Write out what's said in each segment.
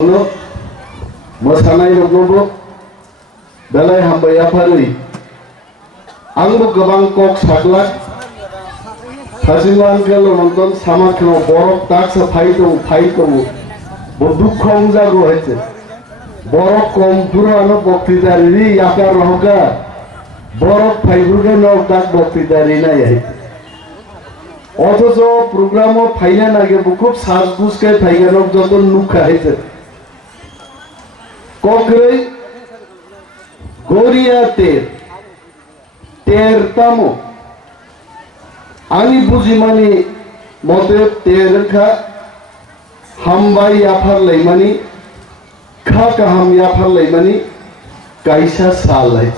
मोसानाय रंगबो बेलाय हामबाय याफारलai आंबो गोबां कक साग्ला साजिलान गेलो नंतन सामाखनो बरफ ताकसा फाइतो दुखम जागो हयছে बरफ कम पुरानो बक्तिदारी याका रहका बरफ फाइबुगे नक दाक बक्तिदारी নাই অথচ প্রোগ্রামও ফাইনা নাগে খুব সাজগুজকে ফাইগানক যত নুখা হয়েছে ককরে গরিয়া তের তামো আমি বুঝি মানে মতে তের খা হামবাই याफारlai মানে খা কাহাম याफारlai মানে কাইসা সালাই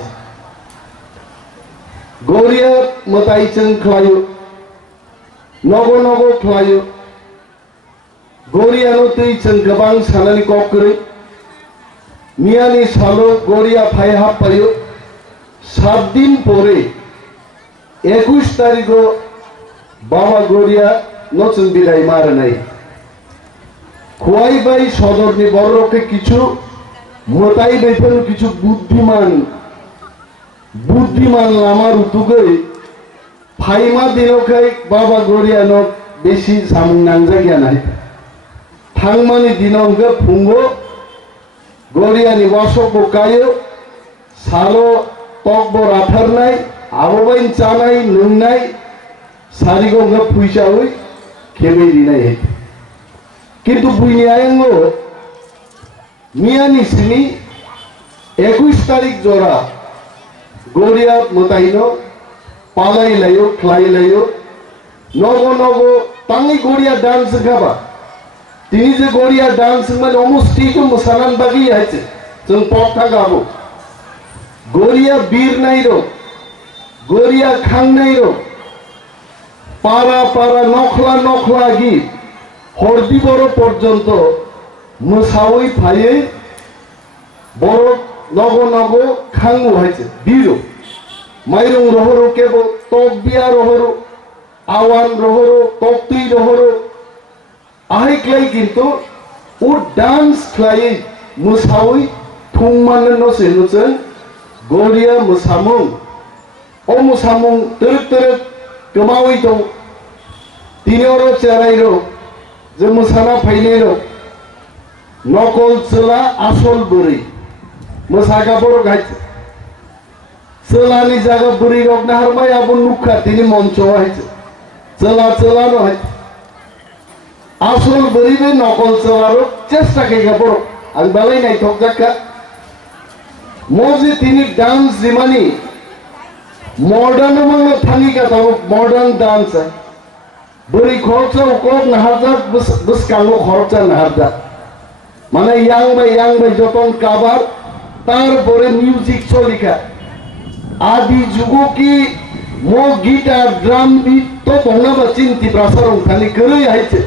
গরিয়া মতাই চং খায়ো नगो नगो खायो गोरियानो तै चं गोबां सानानि ककरै मियानि सालो गोरिया फाइ हापायो 7 दिन परे 21 तारिखो बाबा गोरिया नचन बिदाय मारनाय खुवाई बाई सदरनि बररके किछु मोताई बेफोर किछु बुद्धिमान लामार उतुगै फाइमा दिनोखाय बाबा गोरियानो बेसी सामुं नांजागिया नाय थांमानि दिनावगे फुंगो गोरियानि वासको कायो सालो तकबो राथारनाय आबोबाइन चानाय लोंनाय सारिगोगे फुइसावै खेबै दिनाय किन्तु बुइनि आयंगो मियानि सिनि 21 तारिख जरा गोरिया मोताइनो पालाई लायो खलाई लायो नगो नगो तांगी गोरिया डांस गाबा तिनी जे गोरिया डांस माने अलमोस्ट टिको मोसानान बागि आइছে जों पक्का गाबो गोरिया बीर नाइरो गोरिया खां नाइरो पारा पारा नखला नखला गि हरदि बरो पर्यन्त मोसावै फायै बरो नगो नगो खांगो आइছে बीरो माइरं रहरो केबो तकबिया रहरो आवान रहरो तक्ति रहरो आहाय क्लाई किन्तु ओ डांस क्लाई मोसावै थुंमान नसेनुचन गोरिया मोसामुं ओ मोसामुं तरक गमावै दं तिनिरो चेराइरो जे मोसाना फाइनेरो नकल चला आसल बोरै मोसागा बर गाइছে चलानी जागा बुरी रक नाहरबाय आबो नुखा तिनी मंचो आइছে चला चला न है आसल बुरीबे नकल चलारो चेष्टा केगा बर आं बालाय नाय थक जाका मोजे तिनी डांस जिमानी मॉडर्न मंग थांगी का तो मॉडर्न डांस बुरी खरचा उकब नाहरजा बस कांगो खरचा नाहरजा माने यांग बाय जतन काबार तार परे म्यूजिक चलिका आदि जुगो की मो गिटार ड्राम बीट तो बंगा बचिन ती प्रसारं खाली करे आइছে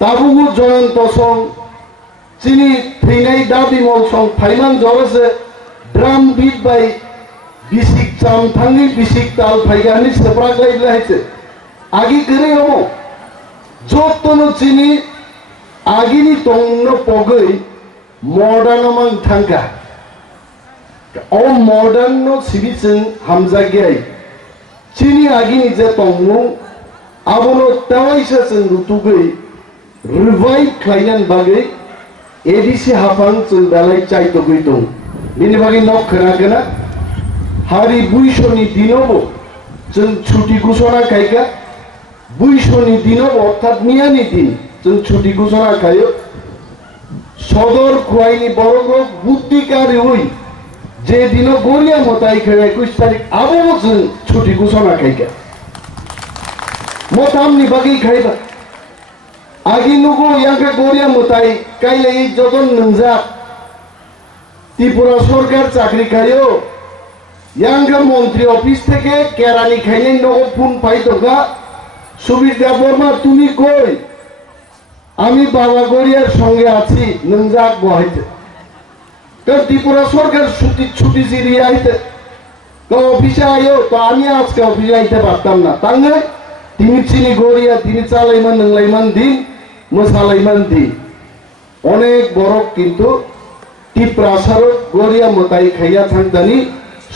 ताबुगु जयंत सं चिनी थैनाय दाबि मल सं फाइमान जरसे ड्राम बीट बाय बिसिक चाम थांनि बिसिक ताल फाइगानि सेप्राग लाइছে आगि करे हमो जतनो चिनी आगिनि तंनो पगै मॉडर्न मान थांगा ओ मॉडर्न नो सिबिचन हामजागियाय चिनी आगिनि जे तंगु आबोनो तावाइसा जों रुतुगै रिवाइव खायनान बागै एडिसि हाफां जों दालाय चाइतो गै दं बिनि बागै नक खोनागोना हारि बुइसनि दिनबो जों छुटि घोषणा खायगा बुइसनि दिनबो अर्थात मियानि दिन जों छुटि घोषणा खायो सदर खुवाइनि बरगो बुद्धिकारी हई जे दिन गोरिया मोताई खेल 21 तारीख आबो जों छुटि घोषणा खायगा मोतामनि बागै खायबा आगि नुगो यांका गोरिया मोताई काइले जतन नंजा त्रिपुरा सरकार चाकरी खायो यांका मंत्री ऑफिस থেকে কেরানি খাইলে নগো ফোন পাইতোগা সুবির দেববর্মা তুমি কই আমি বাবা গোরিয়ার সঙ্গে আছি নংজাক বহাইতে तो त्रिपुरा सरकार छुट्टी चिरी आइते तो ऑफिसे आयो तो आमी आज के ऑफिसे आइते पारताम ना तांगे तिनी चिनी गोरिया तिनी चालायमान नंलायमान दिन मोसालायमान दिन অনেক বড় কিন্তু টিপ্রাসার গড়িয়া মতাই খাইয়া থাকদানি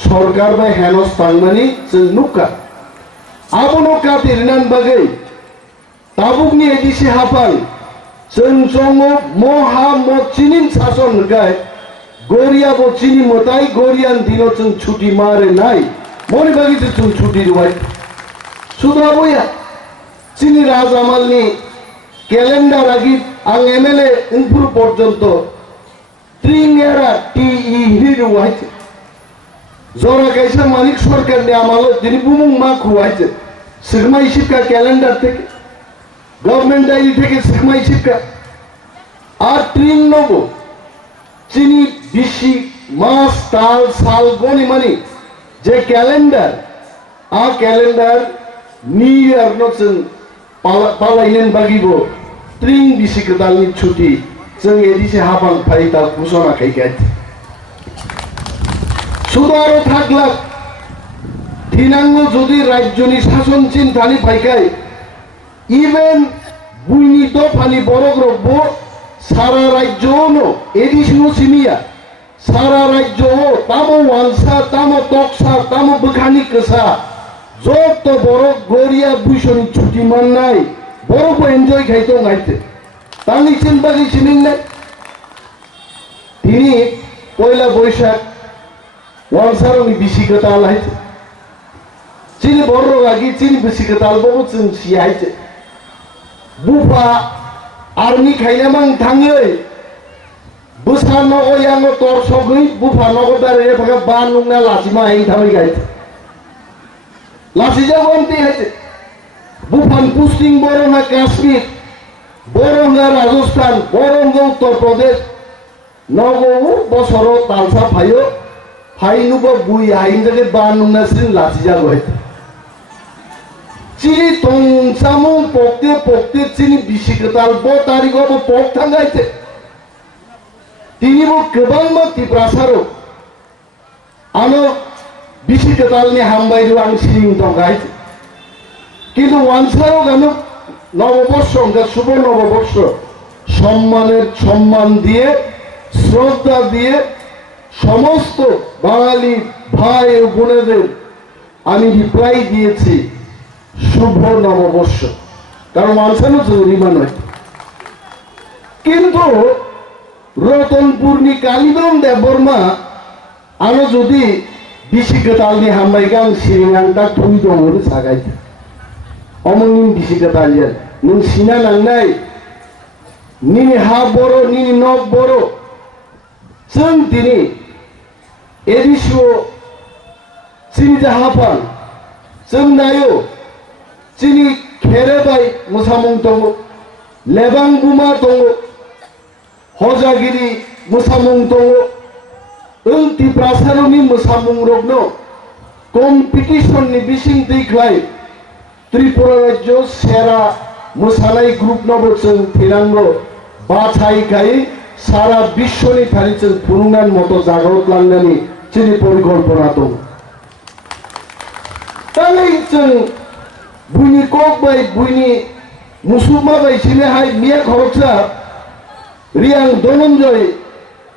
সরকার বা হেনস তাংমানি जों नुका आबनो कातिरनान बागै ताबुकनि एदिसि हाफाल जों जंग महा मचिनिन शासन गाय गड़िया बचिनी मताई गड़ियान दिनो जों छुट्टी मारे नाय मनि बागै जों छुट्टी रुवाय सुद्रा बया चिनी राजामालनि ক্যালেন্ডার আগি आं एमएलए उनपुर पर्यन्त त्रिंगेरा टीई हिरुवायছে जरा काइसा मालिक सरकार ने आमालो दिनी बुमुं मा खुवायছে सिगमाई शिक्षा ক্যালেন্ডার থেকে गवर्नमेंट डायरी থেকে सिगमाई शिक्षा আর ট্রিং নব চিনি বিশি মাস তাল সাল গনি মানি যে ক্যালেন্ডার आ ক্যালেন্ডার নিউ ইয়ার নচন पालायनेन बागिबो त्रिं बिसि गोदाननि छुट्टी जों एदिसे हाबां फाइता घोषणा खाइखाय सुदारो थागला थिनांगो जुदि राज्यनि शासन चिन्तानि फाइखाय इवेन बुइनि दफानि बरग्रबो सारा राज्योनो एदिसिनो सिमिया सारा राज्यो तामो वानसा तामो तक्सा तामो बखानि कसा যত বড় গড়িয়া বুইশনি ছুটি মান নাই বড় কো এনজয় খাইতো গাইতে তানি চিন্তা কি চিনেন না তিনি পয়লা বৈশাখ ওয়ানসারনি বিশিকতা আলাইছে চিনি বড় লাগি চিনি বিশিকতা আলবো চিন সিয়াইছে বুফা আর্মি খাইনামাং থাঙ্গৈ বুসা নগয়াং তর সগৈ বুফা নগদারে ফাকা বানুংনা লাসিমা আইন থাमै গাইছে लासिजा बंती है बुफान पुस्टिंग बोरोंगा काश्मीर बोरोंगा राजस्थान बोरोंगा उत्तर प्रदेश नगो बसरो तालसा फायो फाइनुबो बुई हाइन जगे बानुना सिन लासिजा गय चिनि तंसामु पक्ते पक्ते चिनि बिसिकताल बो तारिखो बो पक थांगायते तिनिबो गोबां मति प्रासारो आनो बिसिकतालनि हामबायदो आं सिरिं दं गाइते কিন্তু ওয়ানসারও কেন নববর্ষ শুভ নববর্ষ সম্মানের সম্মান দিয়ে শ্রদ্ধা দিয়ে সমস্ত বাঙালি ভাই ও বোনেদের আমি রিপ্লাই দিয়েছি শুভ নববর্ষ কারণ ওয়ানসারও জরিমা নয় কিন্তু রতনপুরনি কালীদম দেববর্মা আনো যদি बिसिकतालनि हामबायगां सिरिंगांटा थुइ दङो सागायते अमंनि बिसिकतालिया नों सिना नांनाय निनि हा बर' निनि नक बर' जों दिनै एदिसो चिनि जाहाफान जों नायो चिनि खेरेबाय मोसामुं दङ लेबां बुमा दङ हजागिरि मोसामुं दङ ओंति प्रासारनि मोसामुं रगनो कम्पिटिशन नि बिसिं दैख्लाय त्रिपुरा राज्य सेरा मोसानाय ग्रुप नबो जों थेनांगो बाछायखाय सारा विश्वनि थारि जों फुरुंनान मतो जागरत लांनायनि जोंनि परिकल्पना दं तांगाय जों बुइनि कक बाय बुइनि मुसुमा बाय सिनेहाय मिया खरकसा रियां धनन्जय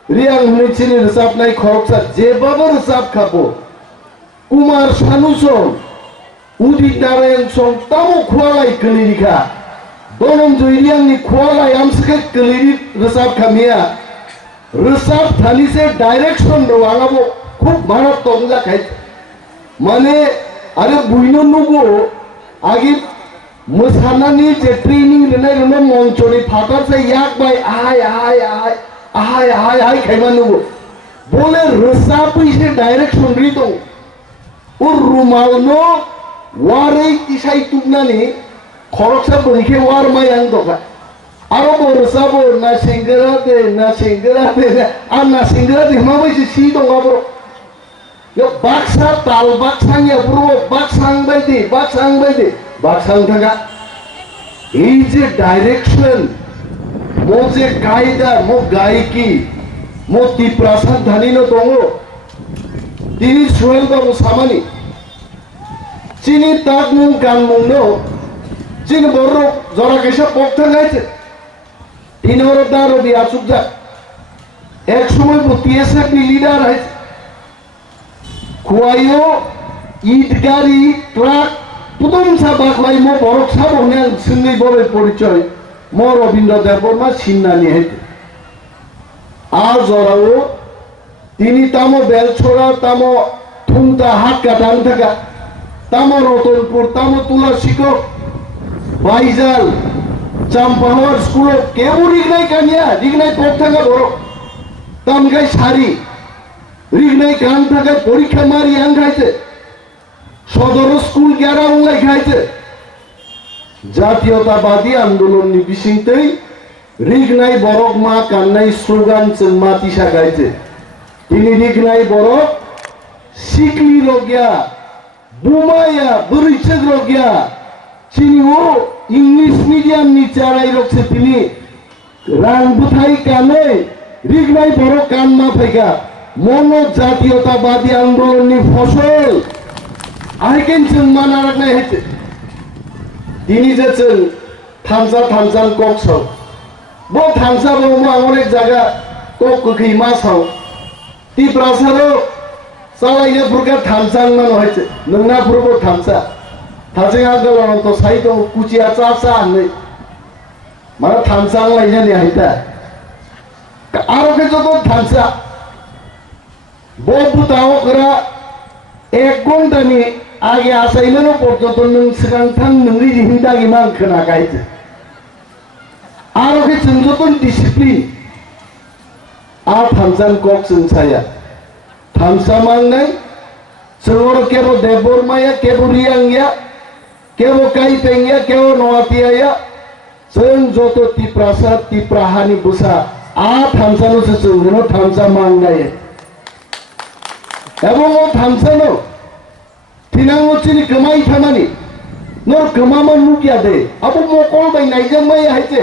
रियां हुनिचिनि रोजाबनाय खरकसा जेबाबो रोजाब खाबो कुमार सानुसं उदित नारायण सं तामो खुवालाय गोलैरिखा धनन्जय रियांनि खुवालाय आमसके गोलैरि रोजाब खामिया रोजाब थानिसे डाइरेक्शन दं आंगाबो खूब मारात्मक जाखाय माने आरो बुइनो नुगो आगे मोसानानि जे ट्रेनिं लेनाय रनो मंचनि फाटारसे याक बाय आहाय आहाय आहाय आहाय आहाय आहाय खायमान नुगो बोले रोजाबैसे डाइरेक्शन रि दं ओ रुमालनो वारै तिसाय तुगनानि खरकसा बोरिखे वार मायां दका आरो बोरसाबो ना सेंगरा दे आ ना सेंगरा दे माबायसे सि दं आबो यो बाक्सा ताल बाक्सांया पुरो बाक्सां बायदि बाक्सां थागा এই যে डायरेक्शन मो जे कायदा मो गायकी मो तिप्रासाद धानिनो दङ তিনি সোহেল বাবু সামানি চিনি তাক মুং কান মুংনো চিনি বড় জরা কেসা পক্তা গাইছে তিনর দারো বি আসুক যা এক সময় টিএসএফ নি লিডার হয়েছে খুয়াইও ইট গাড়ি ট্রাক প্রথম সাবাকলাই মো বরক সাব হনে সিন্নি বলে পরিচয় মো রবীন্দ্র দেববর্মা সিন্নানি হইতে আর জরাও তিনি তামো বেলছড়া তামো থুমতা হাত কাটান থাকা তামো রতনপুর তামো তুলা শিক্ষক বাইজাল চাম্পাহার স্কুল কেউ রিগনাই কানিয়া রিগনাই পথ থাকা বড় তামগাই সারি রিগনাই কান থাকা পরীক্ষা মারি আন খাইছে সদর স্কুল গেরা উলাই খাইছে জাতীয়তাবাদী আন্দোলন বিশিংতেই রিগনাই বরক মা কান্নাই স্লোগান মা তিসা গাইছে তিনি রিগনাই বরক শিকলি রোগিয়া বুমাইয়া বরিচে রোগিয়া চিনি ও ইংলিশ মিডিয়াম নি চারাই রকছে তিনি রাং বুথাই কানে রিগনাই বরক কান মা ফাইকা মন জাতীয়তাবাদী আন্দোলন নি ফসল আইকেন जों মানা রাখনাই হইছে তিনি যে जों থামসান ককসাও ব থামসা বমা অনেক জায়গা কক কখি মাসাও তি প্রাসারো চালাইনে ফুরকা থামসান মান হইছে নংনা ফুরবো থামসা থাসিং আগলান তো সাইতো কুচিয়া চাচা আনে মানে থামসান লাইনে নি হাইতা আরো কে যত থামসা বুতাও করা এক ঘন্টা নি আগে আসাইলেও পর্যন্ত নং সিগাং থাং নংরি হিন্দাগি মান खोना गाइছে आरो के जों जतन डिसिप्लिन आ थामसान कक जों साया थामसा मांगनाय जोंर केबो देबबर्माया केबो रियांगिया केबो काइपेंगिया केबो नवातिया जों जत तिप्रासा तिप्राहानि बुसा आ थामसानो जों थामसा मांगनाय এবং ও থামসানো তিনাঙ্গো চিনি কমাই থামানি নর কমামা নুকিয়া দে আবু মকল বাই নাইজাম মাই হাইছে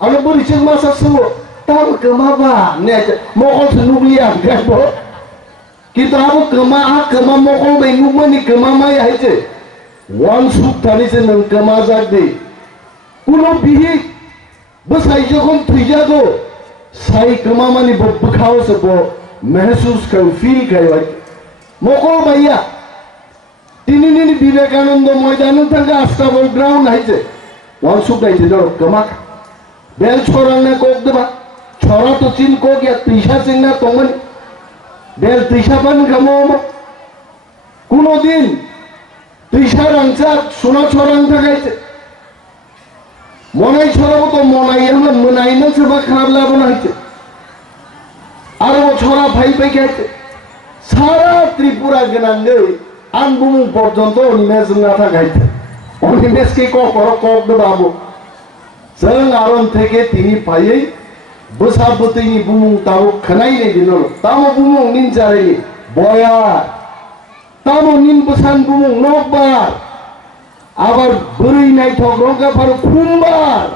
আলো বরিচেং মাসা সুবো তাব কমাবা নে মকল নুবিয়া গাবো কিন্তু আবু কমা মকল বাই নুমানি কমামাই হাইছে ওয়ান সুপ থানিছে নং কমা জাগ দে কুনো বিহি বসাই যখন থুইজাগো সাই কমামানি বখাও সবো महसूस कर फील कर मकल भाइया তিনি বিবেকানন্দ ময়দান থেকে আস্তাবল গ্রাউন্ড হাইছে ওয়ান সুপ হাইছে ধরো কমাক বেল ছড়ানে কোক দেবা ছড়া তো চিন কোক ইয়া তিসা চিন্না তমন বেল তিসা পান খামো কোনদিন তিসা রাংচা সোনা ছড়ান থাকাইছে মনাই ছড়াবো তো মনাই আমরা মনাই না সেবা খারাপ লাগবো না হইছে আর ও ছড়া ভাই পাই খাইছে সারা ত্রিপুরা গেনাঙ্গে আনবুম পর্যন্ত অনিমেষ না থাকাইছে অনিমেষকে কক বাবু जों आरन থেকে তিনি পাইয়ে বসাবতিনি বুমুং তাও খনাই নে দিন তাও বুমুং নিন চারেনি বয়া তাও নিন বসান বুমুং নকবার আবার বড়ই নাই ঠক রঙ্কা ফার খুমবার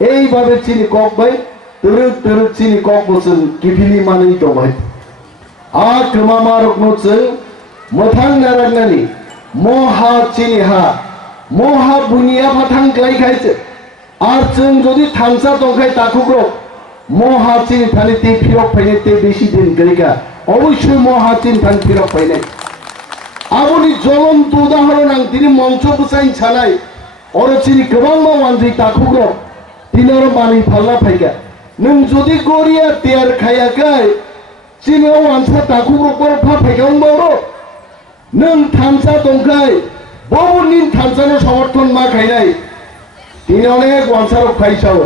এইভাবে চিনি কক ভাই তেরুক চিনি কক বসেন কিফিলি মানেই তো ভাই আর কমামারক নচেন মথাং নারাগনানি মহা চিনি হা মহা বুনিয়া ফাথাং ক্লাই খাইছে আর जों যদি থামসা দংখাই তাকুগ্র মহা চিনি থানি তে ফিরক ফাইনে তে বেশি দিন গরিকা অবশ্যই মহা চিনি থানি ফিরক ফাইনে আবনি জ্বলন্ত উদাহরণ আং তিনি মঞ্চ বসাই ছানাই অরচিনি গোबां মাওয়ানজি তাকুগ্র তিনার মানি ফাল্লা ফাইকা नों যদি গরিয়া তিয়ার খায়াকাই চিনিও আনসা তাকুগ্র পর ফা ফাইকাউন বড় नों থামসা দংখাই বহু থামসানো সমর্থন মা খাইনাই তিনি অনেক ওয়ানসারক খাইছাও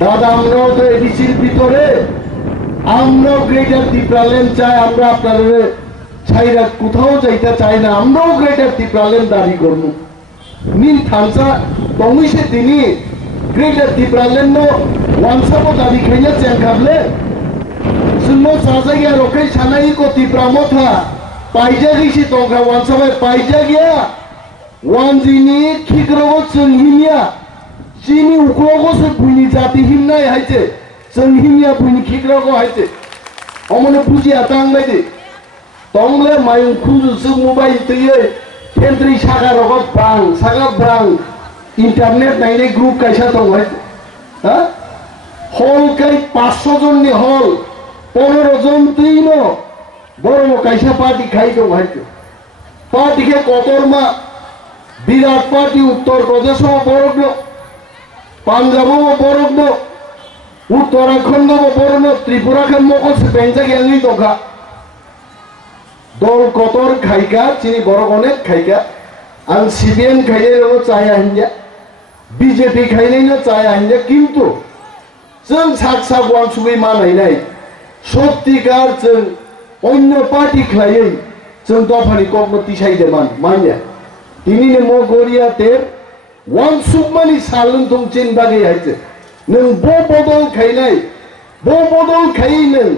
দাদা আমরাও তো এডিসির ভিতরে আমরাও গ্রেটার ত্রিপুরাল্যান্ড চাই আমরা আপনাদের ছাইরা কোথাও যাইতে চাই না আমরাও গ্রেটার ত্রিপুরাল্যান্ড দাবি করব নিন থামসা তমিসে তিনি গ্রেটার ত্রিপুরাল্যান্ড ওয়ানসারও দাবি খাইলে চেন খাবলে সুন্ন সাজাইয়া রখাই সানাই কো ত্রিপুরা মথা পাইজা গেছি তংখা ওয়ানসাবে পাইজা গিয়া ওয়ানজিনি খিগ্রব চংহিনিয়া চিনি উকলগো বুইনি জাতি হিমনাই হাইছে চংহিনিয়া বুইনি খিগ্রগো হাইছে অমনে বুঝিয়া তাংবাইদে তংলে মায়ুং খুজুসু মোবাইল তৈয়ে কেন্দ্রি সাগা রগত ব্রাং সাগা ব্রাং ইন্টারনেট নাইনে গ্রুপ কাইসা দং হাইছে হ্যাঁ হল কাই 500 জন নি হল 15 জন তিন বড় কাইসা পার্টি খাইতো ভাইতো পার্টি খে কতরমা বিরাট পার্টি উত্তর প্রদেশও বড় পাঞ্জাবও বড় উত্তরাখণ্ড বড় ত্রিপুরা খে মকল বেঞ্চা গেলি দখা দল কতর খাইকা চিনি বড় অনেক খাইকা आं CPM खायनायल' चाया हिंजा BJP खायनायल' चाया हिंजा किन्तु जों साक्सा वानसुबै मानायनाय सत्तिकार जों अन्य पार्टी खायै जों दफानि कमिटि सायदोंमोन मानिया दिनैनो मगरिया तेर वानसुबमानि सालन दं चिन बागै हायजे नों बदल खायनाय बदल खायै नों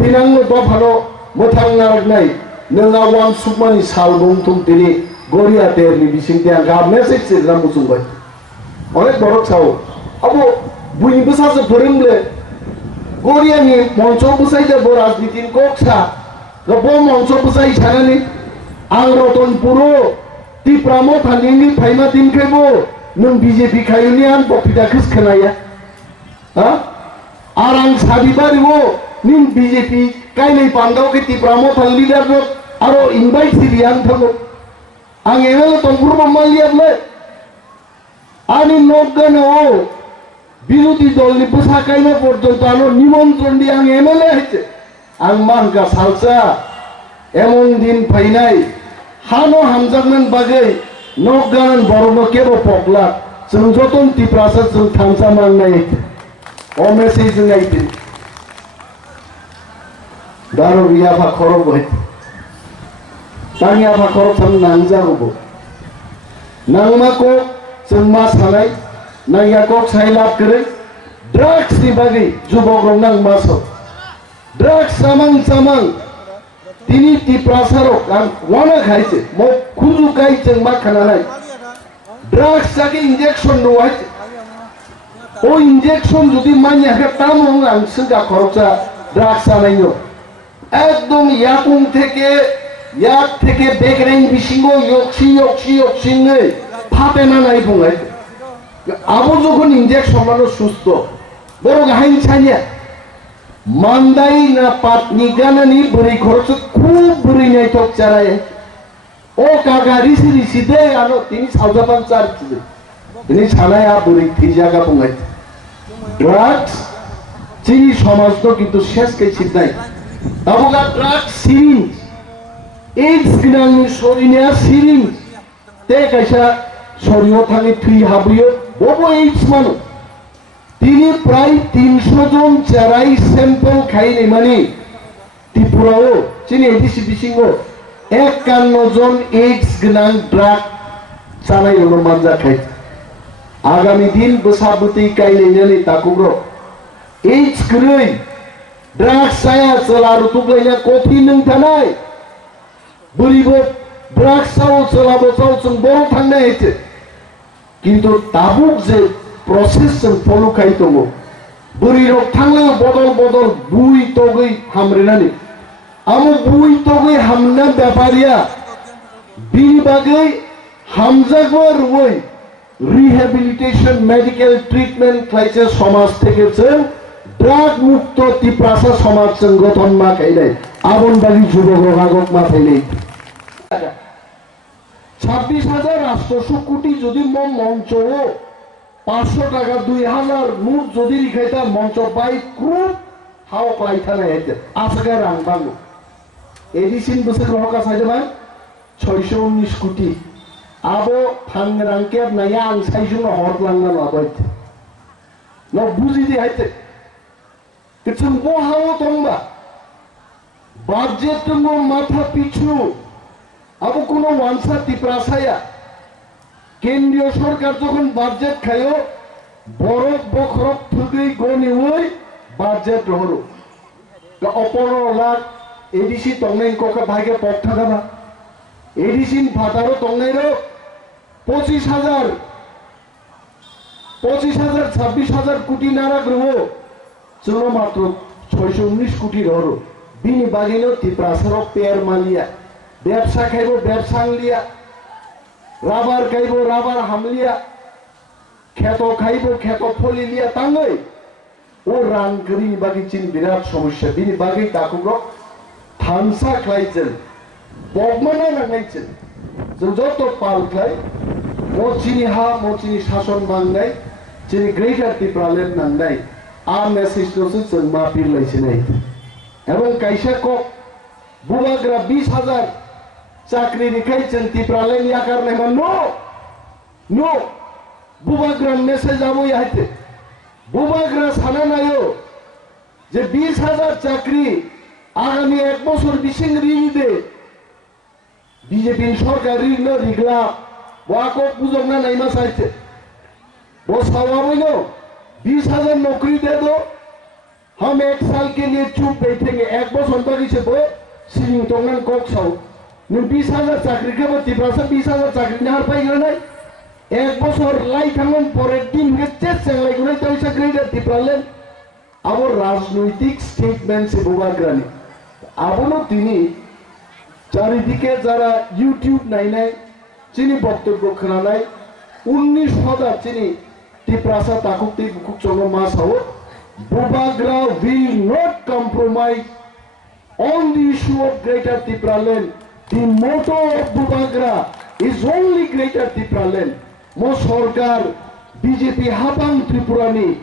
थिनांनो दफानो मोथां नारनाय नोंहा वानसुबमानि साल दं थं दिनै গড়িয়া তেরনি বিসিংতে আঙ্কা মেসেজ চেরা মুসুংবাই অনেক বড় চাও আবো বুইনি বসাছে ফরেমলে গড়িয়ানি মঞ্চ বসাইতে বড় রাজনীতিন কক্সা গব মঞ্চ বসাই ছানানি আং রতন পুরো টিপ্রামো থানিনি ফাইমা দিন খাইবো নং বিজেপি খাইনি আন বপিটা খিস খানায়া হ্যাঁ আর আং সাবিবারিও নিন বিজেপি কাইनै পান্দাওকে টিপ্রামো থান লিডার আরো ইনভাইট সিরিয়ান থাকো आं एमएलए तंगुर मालियाबले आनी नगनो बिरोधी दलनि बसाकायनो पर्यन्त आनो निमंत्रण दि आं एमएलए हाइते आं मानका सालसा एमन दिन फाइनाय हानो हामजागमोन बागै नगगान बरनो केबो पगला जों जतन तिप्रासा जों थांसा मांनाय ओ मेसेज जों आइते दारो बियाफा खरब हाइते तांनि आफा खरथाम नांजागौबो नांमाको जों मा सानाय नांयाको साइलाब करे ड्राग्स नि बागै जुबक रं नां मासो ड्राग्स सामां तिनि तिप्रासारो आं वाना खाइसे म खुजु काइ जों मा खानानाय ड्राग्स जाके इंजेक्शन दवाय ओ इंजेक्शन जुदि मानियाखै तामं आं सिगा खरचा ड्राग्स जानायनो एकदम याकुं থেকে याक থেকে বেকরেন বিসিঙ্গো ইয়ক্সি ফাপে না নাই বুঙাই আবো যখন ইনজেকশন মানো সুস্থ বড় গাহাইন ছানিয়া মান্দাই না পাতনি গানানি বুড়ি খরচ খুব বুড়ি নাই তো চারায় ও কাকা রিসি দে আনো তিনি সাউজাপান চার তিনি ছানায়া বুড়ি থিজাগা বুঙাই ড্রাগস চিনি সমাজ তো কিন্তু শেষ কে সিদ্ধাই তাবুগা drugs syringe AIDS gnang sorinya siring te kaisa soriyo thangi thui habuyo bobo AIDS manu tini pray 300 jon charai sample khaine mani Tripurao chini ADC bisingo 51 jon AIDS gnang drug chanai ono manja khai agami din bosabuti kaile nani takugro AIDS groi drug saya selaru tuklaina kopi nang thanai बुरीबो drugs साव चलाबो साव जों बर' थांनाय हेते किन्तु Tabuk जे process जों फलो खाइ दङ बुरी रक थांनाय बदल बुई तगै हामरेनानि आमो बुई तगै हामना व्यापारिया बिनि बागै हामजागो रुवै रिहेबिलिटेशन मेडिकेल ट्रिटमेंट खाइसे समाज থেকে जों ड्राग मुक्त तिप्रासा समाज जों गठन मा खाइनाय आबनबाड़ी যুবক রাগক মাথায় নেই 26,000 রাষ্ট্র কোটি যদি মঞ্চ 500 টাকা 2000 নোট যদি লিখাইতা মঞ্চ পাই ক্রুপ হাও পাইতা না এতে আজকে রাং বাংলো এডিসিন বসে গ্রহকা সাইজমান 619 কোটি আবো ফাং রাংকে নাইয়া আং সাইজুন হরলাংনা লাবাইত ন বুঝি দি হাইতে কিছু বহাও তংবা বাজেট মাথা পিছু আবো কোনো ওয়ানসা তিপ্রাসায়া কেন্দ্রীয় সরকার যখন বাজেট খায়ও বড় বখরক থুগৈ গনি ওই বাজেট রহরো অপর লাখ এডিসি তংনাই কোকা ভাগে পক্থা দাবা এডিসিন ফাটারো তংনাইরো 25,000 26,000 কোটি নারা গ্রহ চলো মাত্র 619 কোটি রহরো বিনি বাগিনো তিপ্রাসারো পেয়ার মালিয়া ব্যবসা খাইবো ব্যবসা আনলিয়া রাবার খাইবো রাবার হামলিয়া খেত খাইবো খেত ফলিলিয়া তাঙ্গই ও রান করি বাকি চিন বিরাট সমস্যা বিনি বাকি তাকুরক থানসা খাইছেন বগমানা নাঙাইছেন जों যত পাল খাই মচিনি হা মচিনি শাসন বাংনাই চিনি গ্রেটার ত্রিপুরালেন্ড নাংনাই आ मेसेज लसो जों मा बिरलायसिनाय এবং কাইসা কক বুবাগ্রা 20,000 চাকরি রেখাই जों ত্রিপুরালেন্ড ইয়াকার নাই নো নো বুবাগ্রা মেসেজ আবো ইয়াইতে বুবাগ্রা সানা নাইও যে 20,000 চাকরি আগামী 1 বছর বিশিং ঋণ দে বিজেপি সরকার ঋণ রিগলা ওয়াকো বুঝক না নাইমা চাইছে वो सवाल 20,000 नौकरी दे दो हम 1 साल के लिए चुप बैठेंगे 1 बছর বাকি সে বই সিলিং টংনান কক সাও নি 20,000 চাকরি কে বতি প্রাসা 20,000 চাকরি না পাই গেল নাই 1 বছর লাই থামন পরে দিন গেছে চেলাই গুলাই তৈসা গ্রেডার ত্রিপুরালেন আবার রাজনৈতিক স্টেটমেন্ট সে বোবাগ্রানি আবনো তিনি চারিদিকে যারা ইউটিউব নাই নাই চিনি বক্তব্য খনা নাই 19,000 চিনি Tiprasa takukti bukuk chongo mas ho Bubagra will not compromise on the issue of Greater Tipraland. The motto of Bubagra is only Greater Tipraland. Mo Sorkar BJP Hapang Tripurani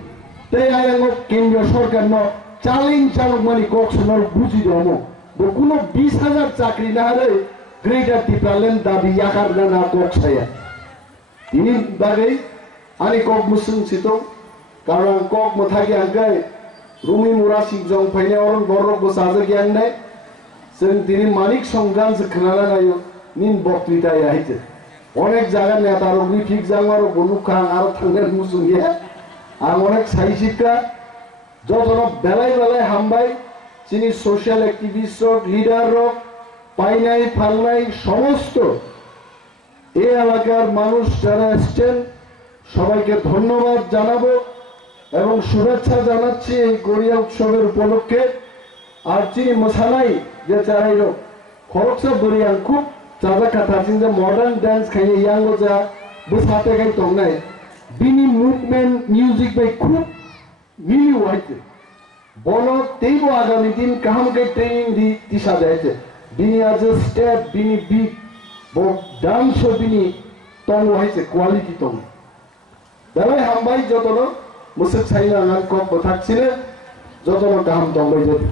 Te ayang of Kendriya Sorkar no challenge chalok mani kokshonor buji domo Bokuno 20,000 chakri na hale Greater Tipraland dabi yakar na kokshaya Ini bagai ani kok musung sito karang kok mathagi angkai rumi murasik jong phaine oron borok bo saja gyang nai seng tini manik songgan sekhnala nayo nin boktita yaite onek jaga neta rogni ঠিক জাংমারো বনুক খান আর থাঙ্গের মুসুং গে আর অনেক সাইশিকা যতন বেলায় বেলায় হামবাই চিনি social activist leader পাইনাই ফালনাই সমস্ত এই এলাকার মানুষ যারা এসছেন সবাইকে ধন্যবাদ জানাবো এবং শুভেচ্ছা জানাচ্ছি এই গড়িয়া উৎসবের উপলক্ষে আর চিনি মশালাই যে চারাইরো খরচা গড়িয়া খুব চাঁদা কাটা চিন যে মডার্ন ডান্স খাইয়ে ইয়াঙ্গো যা বসাতে গাই তংনাই বিনি মুভমেন্ট মিউজিক বাই খুব মিলি হইছে বনো তেইব আগামী দিন কাহাম কে ট্রেনিং দি দিশা দেয়ছে বিনি আজ স্টেপ বিনি বিট বো ডান্স বিনি তং হইছে কোয়ালিটি তং Dalai hambai jotono musik saila ngan kok bothak sile jotono kaham tongbai jodi